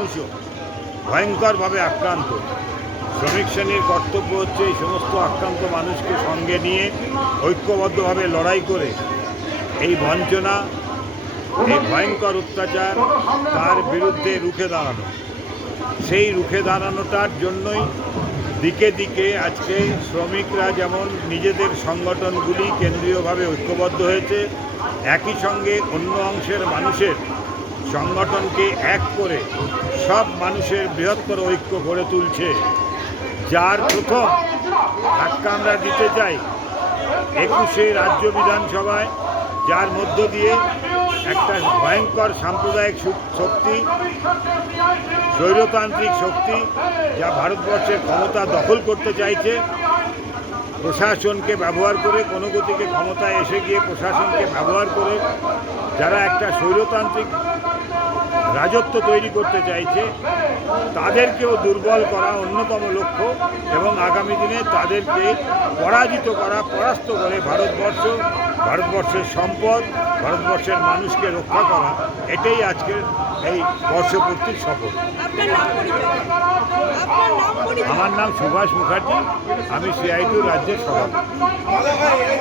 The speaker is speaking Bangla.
মানুষও ভয়ঙ্করভাবে আক্রান্ত। শ্রমিক শ্রেণির কর্তব্য হচ্ছে এই সমস্ত আক্রান্ত মানুষকে সঙ্গে নিয়ে ঐক্যবদ্ধভাবে লড়াই করে এই বঞ্চনা, এই ভয়ঙ্কর অত্যাচার তার বিরুদ্ধে রুখে দাঁড়ানো। সেই রুখে দাঁড়ানোটার জন্যই দিকে দিকে আজকে শ্রমিকরা যেমন নিজেদের সংগঠনগুলি কেন্দ্রীয়ভাবে ঐক্যবদ্ধ হয়েছে, একই সঙ্গে অন্য অংশের মানুষের সংগঠনকে এক করে সব মানুষের বৃহত্তর ঐক্য গড়ে তুলছে। যার প্রথম ধাক্কা আমরা দিতে চাই একুশে রাজ্য বিধানসভায়, যার মধ্য দিয়ে একটা ভয়ঙ্কর সাম্প্রদায়িক শক্তি, স্বৈরতান্ত্রিক শক্তি, যা ভারতবর্ষের ক্ষমতা দখল করতে চাইছে প্রশাসনকে ব্যবহার করে কোনো গতিকে ক্ষমতায় এসে গিয়ে প্রশাসনকে ব্যবহার করে যারা একটা স্বৈরতান্ত্রিক রাজত্ব তৈরি করতে চাইছে তাদেরকেও দুর্বল করা অন্যতম লক্ষ্য এবং আগামী দিনে তাদেরকে পরাজিত করা পরাস্ত করে ভারতবর্ষ ভারতবর্ষের সম্পদ ভারতবর্ষের মানুষকে রক্ষা করা এটাই আজকের এই বর্ষপূর্তির পরিচয়? আমার নাম সুভাষ মুখার্জি আমি সিআইটিউ রাজ্যের সভাপতি।